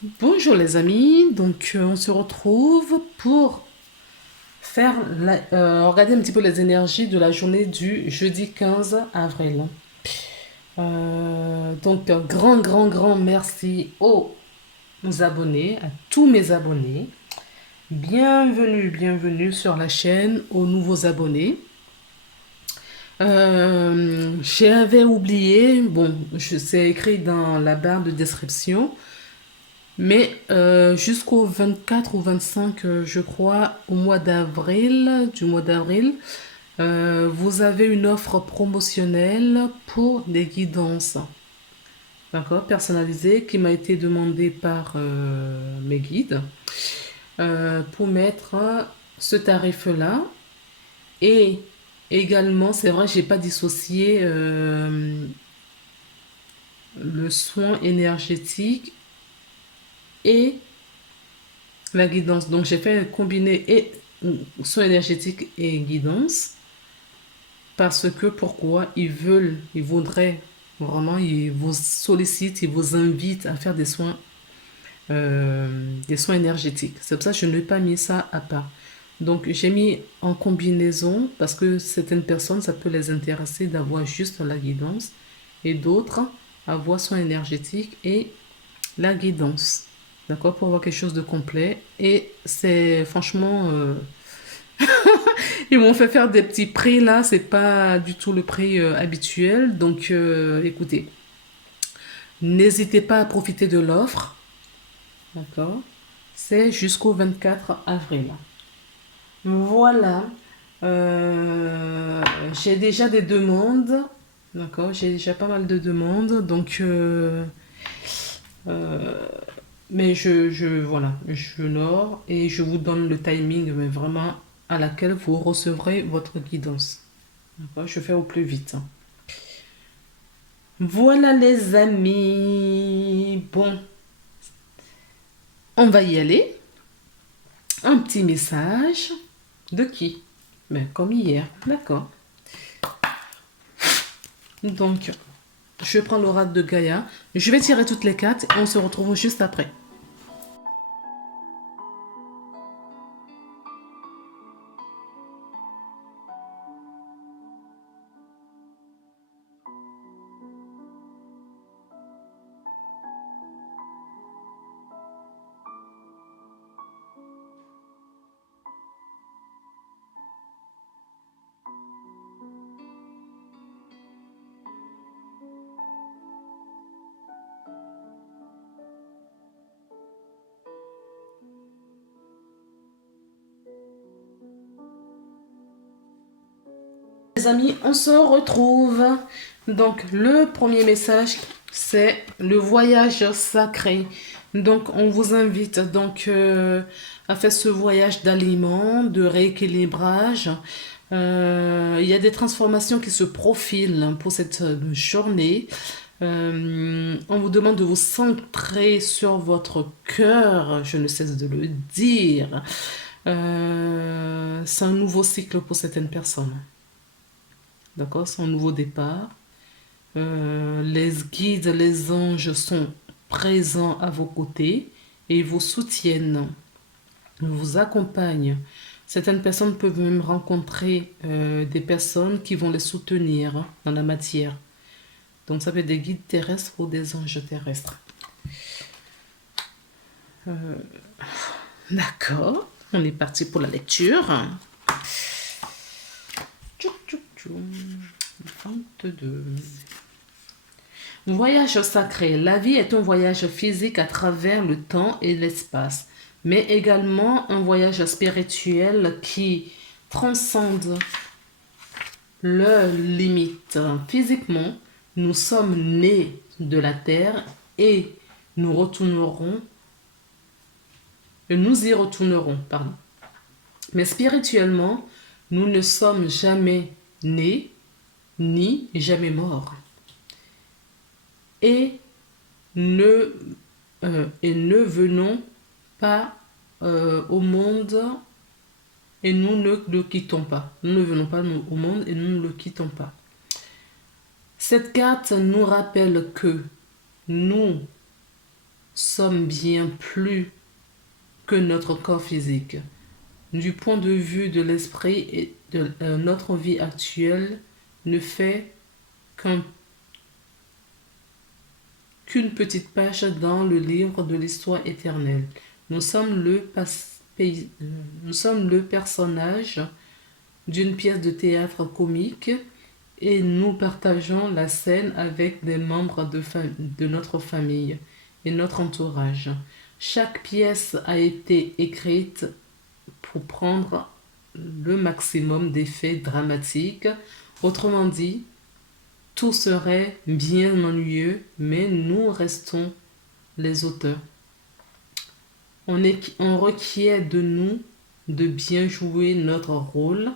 Bonjour les amis, donc on se retrouve pour regarder un petit peu les énergies de la journée du jeudi 15 avril. Donc grand merci aux abonnés, à tous mes abonnés. Bienvenue sur la chaîne, aux nouveaux abonnés. J'avais oublié, bon, c'est écrit dans la barre de description. Mais jusqu'au 24 ou 25, je crois, du mois d'avril, vous avez une offre promotionnelle pour des guidances, d'accord, personnalisées, qui m'a été demandée par mes guides pour mettre ce tarif-là. Et également, c'est vrai, j'ai pas dissocié le soin énergétique et la guidance. Donc, j'ai fait un combiné et soins énergétiques et guidance parce que pourquoi ils voudraient vraiment, ils vous sollicitent, ils vous invitent à faire des soins énergétiques. C'est pour ça que je n'ai pas mis ça à part. Donc, j'ai mis en combinaison parce que certaines personnes, ça peut les intéresser d'avoir juste la guidance et d'autres avoir soins énergétiques et la guidance. D'accord, pour avoir quelque chose de complet. Et c'est franchement, ils m'ont fait faire des petits prix là, c'est pas du tout le prix habituel. Donc écoutez, n'hésitez pas à profiter de l'offre. D'accord, c'est jusqu'au 24 avril. Voilà. Euh, j'ai déjà des demandes. D'accord, j'ai déjà pas mal de demandes. Donc, euh, mais voilà, j'honore et je vous donne le timing, mais vraiment à laquelle vous recevrez votre guidance. D'accord, je fais au plus vite. Voilà les amis. Bon, on va y aller. Un petit message. De qui? Ben, comme hier. D'accord. Donc, je prends l'oracle de Gaïa. Je vais tirer toutes les cartes et on se retrouve juste après. Les amis, on se retrouve. Donc, le premier message, c'est le voyage sacré. Donc, on vous invite à faire ce voyage d'aliments, de rééquilibrage. Il y a des transformations qui se profilent pour cette journée. On vous demande de vous centrer sur votre cœur, je ne cesse de le dire. C'est un nouveau cycle pour certaines personnes. D'accord? C'est un nouveau départ. Les guides, les anges sont présents à vos côtés et ils vous soutiennent, ils vous accompagnent. Certaines personnes peuvent même rencontrer des personnes qui vont les soutenir dans la matière. Donc ça peut être des guides terrestres ou des anges terrestres. Euh, d'accord, on est parti pour la lecture. Tchou, tchou, tchou. 22. Voyage sacré. La vie est un voyage physique à travers le temps et l'espace, mais également un voyage spirituel qui transcende leurs limites. Physiquement, nous sommes nés de la terre et nous retournerons, nous y retournerons, pardon. Mais spirituellement, nous ne sommes jamais nés ni jamais morts. Et ne, et ne venons pas au monde et nous ne le quittons pas. Nous ne venons pas au monde et nous ne le quittons pas. Cette carte nous rappelle que nous sommes bien plus que notre corps physique. Du point de vue de l'esprit, et de notre vie actuelle ne fait qu'un qu'une petite page dans le livre de l'histoire éternelle. Nous sommes nous sommes le personnage d'une pièce de théâtre comique et nous partageons la scène avec des membres de notre famille et notre entourage. Chaque pièce a été écrite pour prendre le maximum d'effets dramatiques. Autrement dit, tout serait bien ennuyeux, mais nous restons les auteurs. On requiert de nous de bien jouer notre rôle,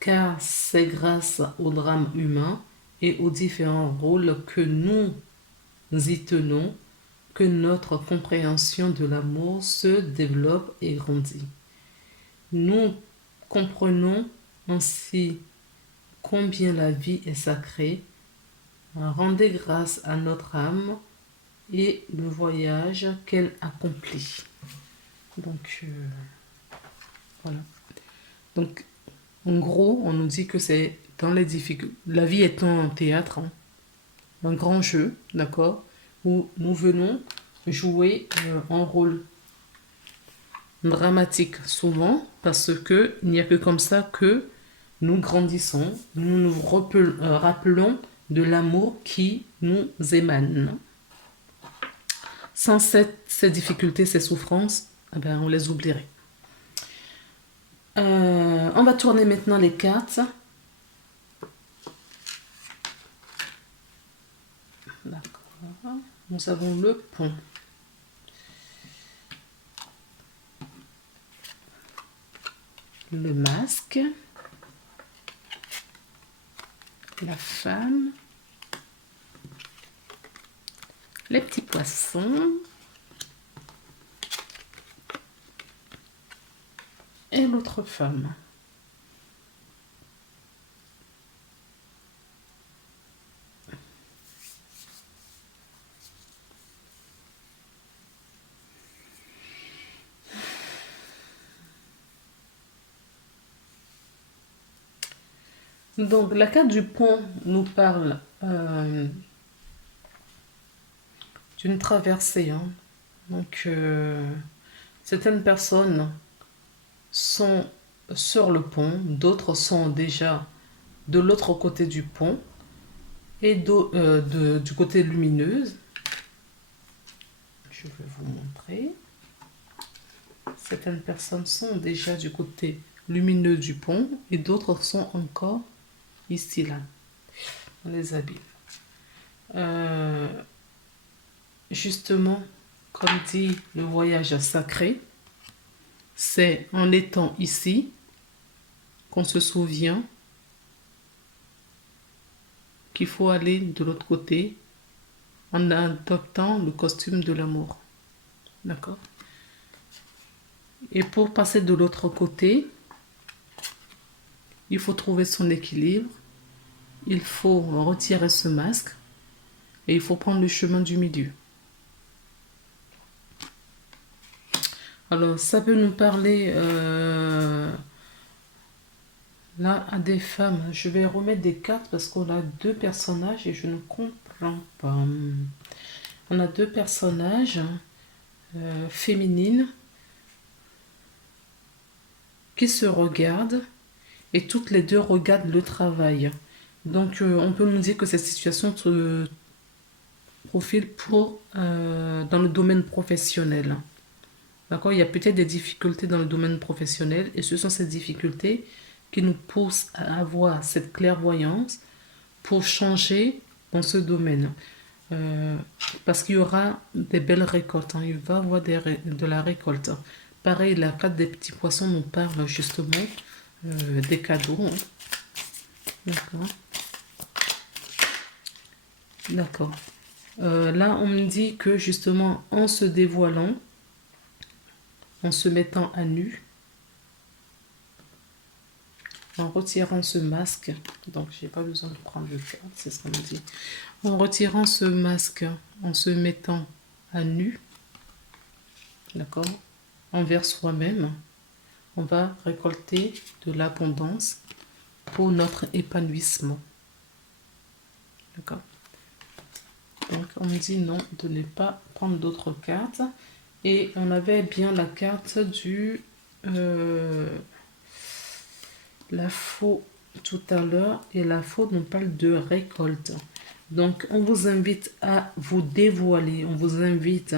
car c'est grâce au drame humain et aux différents rôles que nous y tenons que notre compréhension de l'amour se développe et grandit. Nous comprenons ainsi combien la vie est sacrée. Rendez grâce à notre âme et le voyage qu'elle accomplit. Donc, voilà. Donc, en gros, on nous dit que c'est dans les difficultés. La vie est un théâtre, hein, un grand jeu, d'accord, où nous venons jouer un rôle dramatique souvent, parce que il n'y a que comme ça que nous grandissons, nous nous rappelons de l'amour qui nous émane. Sans ces difficultés, ces souffrances, eh ben, on les oublierait. On va tourner maintenant les cartes. D'accord. Nous avons le pont. Le masque. La femme. Les petits poissons. Et l'autre femme. Donc, la carte du pont nous parle d'une traversée, hein. Donc, certaines personnes sont sur le pont, d'autres sont déjà de l'autre côté du pont et du côté lumineuse. Je vais vous montrer. Certaines personnes sont déjà du côté lumineux du pont et d'autres sont encore ici, là, dans les abîmes. Justement, comme dit le voyage sacré, c'est en étant ici qu'on se souvient qu'il faut aller de l'autre côté en adoptant le costume de l'amour. D'accord? Et pour passer de l'autre côté, il faut trouver son équilibre, il faut retirer ce masque et il faut prendre le chemin du milieu. Alors, ça peut nous parler là à des femmes. Je vais remettre des cartes parce qu'on a deux personnages et je ne comprends pas. On a deux personnages féminines qui se regardent et toutes les deux regardent le travail. Donc, on peut nous dire que cette situation se profile dans le domaine professionnel. D'accord? Il y a peut-être des difficultés dans le domaine professionnel et ce sont ces difficultés qui nous poussent à avoir cette clairvoyance pour changer dans ce domaine. Parce qu'il y aura des belles récoltes, hein. Il va y avoir de la récolte. Pareil, la carte des petits poissons nous parle justement des cadeaux, hein. D'accord. D'accord. Là, on me dit que justement, en se dévoilant, en se mettant à nu, en retirant ce masque, donc j'ai pas besoin de prendre le carte, c'est ce qu'on me dit. En retirant ce masque, en se mettant à nu, d'accord, envers soi-même, on va récolter de l'abondance pour notre épanouissement. D'accord. Donc, on dit non de ne pas prendre d'autres cartes. Et on avait bien la carte du... la faux tout à l'heure. Et la faux nous parle de récolte. Donc, on vous invite à vous dévoiler. On vous invite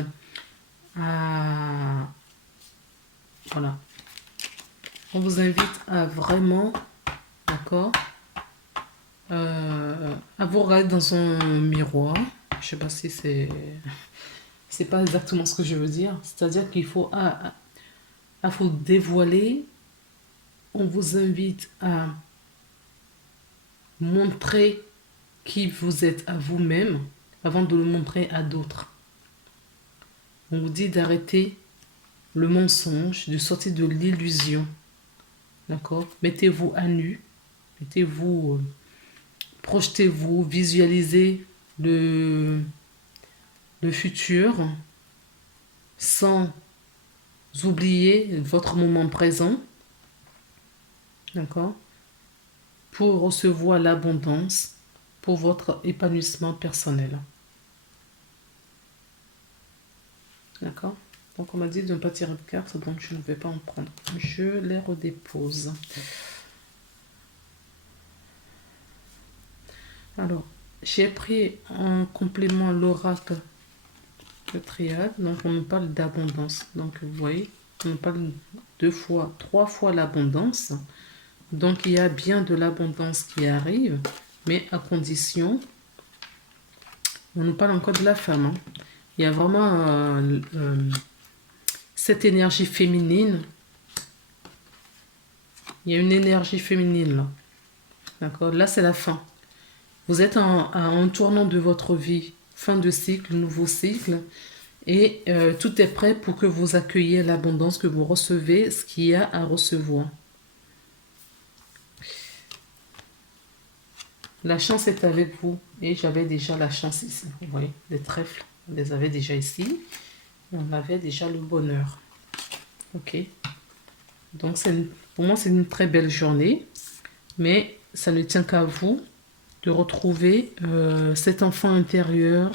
à... Voilà. On vous invite à vraiment, d'accord, à vous regarder dans son miroir. Je sais pas si c'est pas exactement ce que je veux dire. C'est-à-dire qu'il faut à vous dévoiler. On vous invite à montrer qui vous êtes à vous-même avant de le montrer à d'autres. On vous dit d'arrêter le mensonge, de sortir de l'illusion. D'accord? Mettez-vous à nu. Mettez-vous, projetez-vous, visualisez le futur sans oublier votre moment présent. D'accord? Pour recevoir l'abondance, pour votre épanouissement personnel. D'accord? Donc on m'a dit de ne pas tirer de cartes, donc je ne vais pas en prendre. Je les redépose. Alors, j'ai pris en complément l'oracle de triade. Donc on nous parle d'abondance. Donc vous voyez, on nous parle 2 fois, 3 fois l'abondance. Donc il y a bien de l'abondance qui arrive, mais à condition, on nous parle encore de la femme. Hein. Il y a vraiment cette énergie féminine. Il y a une énergie féminine là. D'accord? Là, c'est la fin. Vous êtes à un tournant de votre vie, fin de cycle, nouveau cycle, et tout est prêt pour que vous accueilliez l'abondance, que vous recevez ce qu'il y a à recevoir. La chance est avec vous. Et j'avais déjà la chance ici. Vous voyez, les trèfles, on les avait déjà ici. Et on avait déjà le bonheur. Ok. Donc, pour moi, c'est une très belle journée. Mais ça ne tient qu'à vous de retrouver cet enfant intérieur,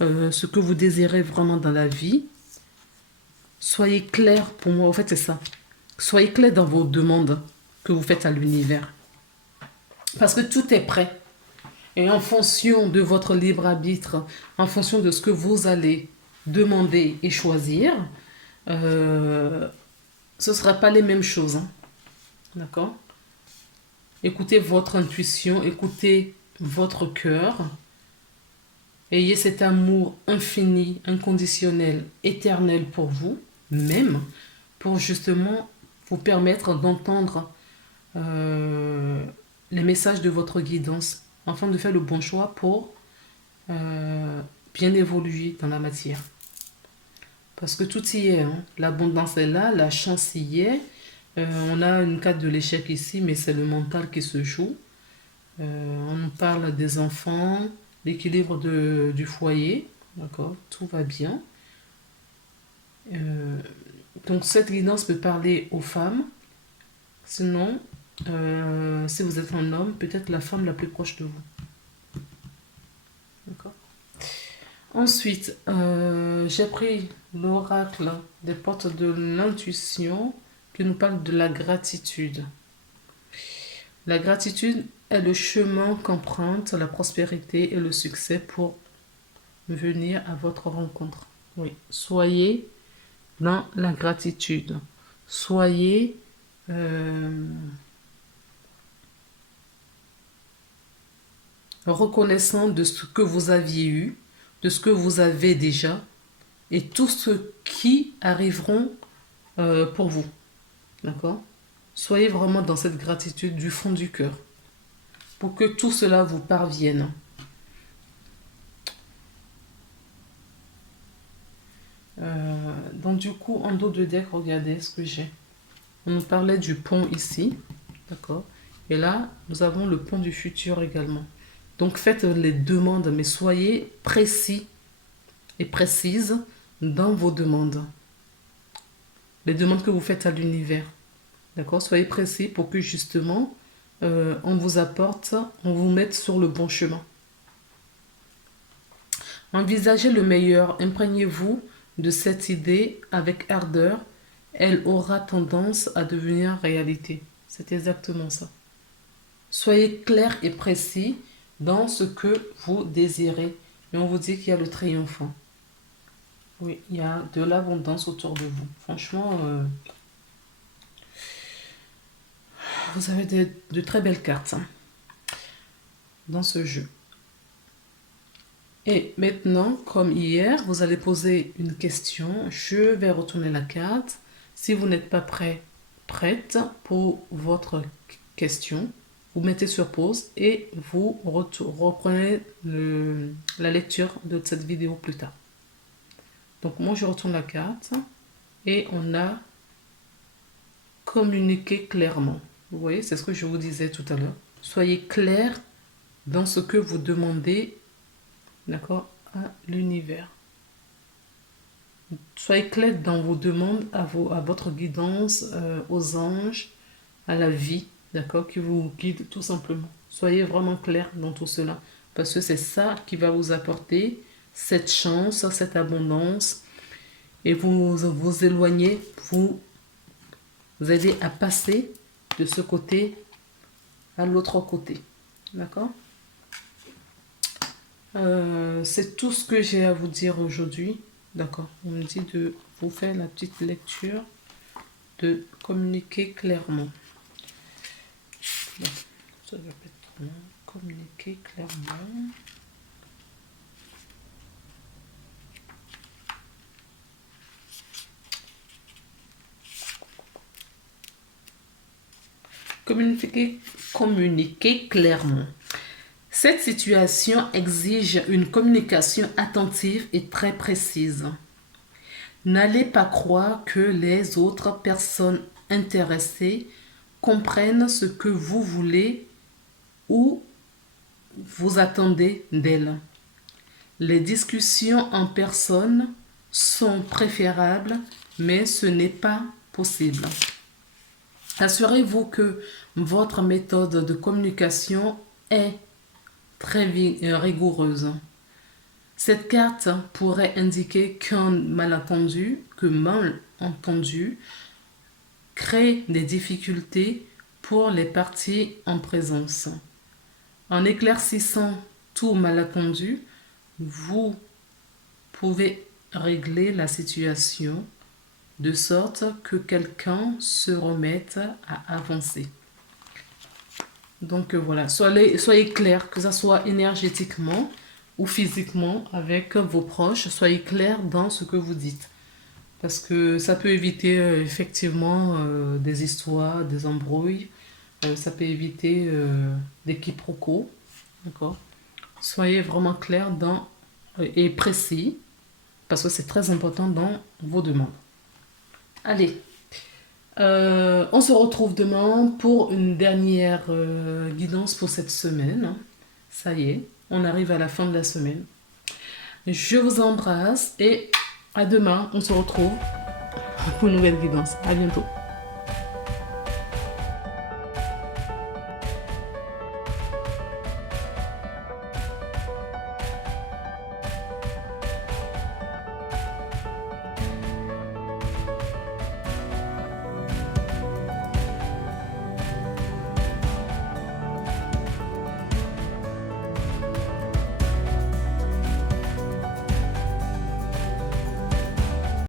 ce que vous désirez vraiment dans la vie. Soyez clair pour moi. En fait, c'est ça. Soyez clair dans vos demandes que vous faites à l'univers. Parce que tout est prêt. Et en fonction de votre libre arbitre, en fonction de ce que vous allez demander et choisir, ce ne sera pas les mêmes choses. Hein. D'accord? Écoutez votre intuition, écoutez votre cœur. Ayez cet amour infini, inconditionnel, éternel pour vous, même, pour justement vous permettre d'entendre les messages de votre guidance, afin de faire le bon choix pour bien évoluer dans la matière. Parce que tout y est, hein. L'abondance est là, la chance y est. On a une carte de l'échec ici, mais c'est le mental qui se joue. On nous parle des enfants, l'équilibre du foyer, d'accord, tout va bien. Donc cette guidance peut parler aux femmes. Sinon, si vous êtes un homme, peut-être la femme la plus proche de vous. D'accord. Ensuite, j'ai pris l'oracle des portes de l'intuition qui nous parle de la gratitude. La gratitude est le chemin qu'emprunte la prospérité et le succès pour venir à votre rencontre. Oui, soyez dans la gratitude. Soyez reconnaissant de ce que vous aviez eu, de ce que vous avez déjà et tout ce qui arriveront pour vous. D'accord? Soyez vraiment dans cette gratitude du fond du cœur pour que tout cela vous parvienne. Donc du coup, en dos de deck, regardez ce que j'ai. On nous parlait du pont ici, d'accord? Et là, nous avons le pont du futur également. Donc faites les demandes, mais soyez précis et précises dans vos demandes. les demandes que vous faites à l'univers. D'accord? Soyez précis pour que justement, on vous apporte, on vous mette sur le bon chemin. Envisagez le meilleur, imprégnez-vous de cette idée avec ardeur, elle aura tendance à devenir réalité. C'est exactement ça. Soyez clair et précis dans ce que vous désirez. Et on vous dit qu'il y a le triomphant. Oui, il y a de l'abondance autour de vous. Franchement, vous avez de très belles cartes dans ce jeu. Et maintenant, comme hier, vous allez poser une question. Je vais retourner la carte. Si vous n'êtes pas prête pour votre question, vous mettez sur pause et vous reprenez la lecture de cette vidéo plus tard. Donc moi, je retourne la carte et on a communiqué clairement. Vous voyez, c'est ce que je vous disais tout à l'heure. Soyez clair dans ce que vous demandez, d'accord, à l'univers. Soyez clair dans vos demandes à votre guidance, aux anges, à la vie, d'accord, qui vous guide tout simplement. Soyez vraiment clair dans tout cela, parce que c'est ça qui va vous apporter cette chance, cette abondance, et vous éloigner, vous aider à passer de ce côté à l'autre côté. D'accord? C'est tout ce que j'ai à vous dire aujourd'hui. D'accord? On me dit de vous faire la petite lecture, de communiquer clairement. Bon, ça va pas être long. Communiquer clairement. Communiquer clairement. Cette situation exige une communication attentive et très précise. N'allez pas croire que les autres personnes intéressées comprennent ce que vous voulez ou vous attendez d'elles. Les discussions en personne sont préférables, mais ce n'est pas possible. Assurez-vous que votre méthode de communication est très rigoureuse. Cette carte pourrait indiquer qu'un malentendu crée des difficultés pour les parties en présence. En éclaircissant tout malentendu, vous pouvez régler la situation de sorte que quelqu'un se remette à avancer. Donc voilà, soyez clair, que ce soit énergétiquement ou physiquement avec vos proches, soyez clair dans ce que vous dites. Parce que ça peut éviter effectivement des histoires, des embrouilles, ça peut éviter des quiproquos. D'accord? Soyez vraiment clair et précis, parce que c'est très important dans vos demandes. Allez, on se retrouve demain pour une dernière guidance pour cette semaine. Ça y est, on arrive à la fin de la semaine. Je vous embrasse et à demain, on se retrouve pour une nouvelle guidance. À bientôt.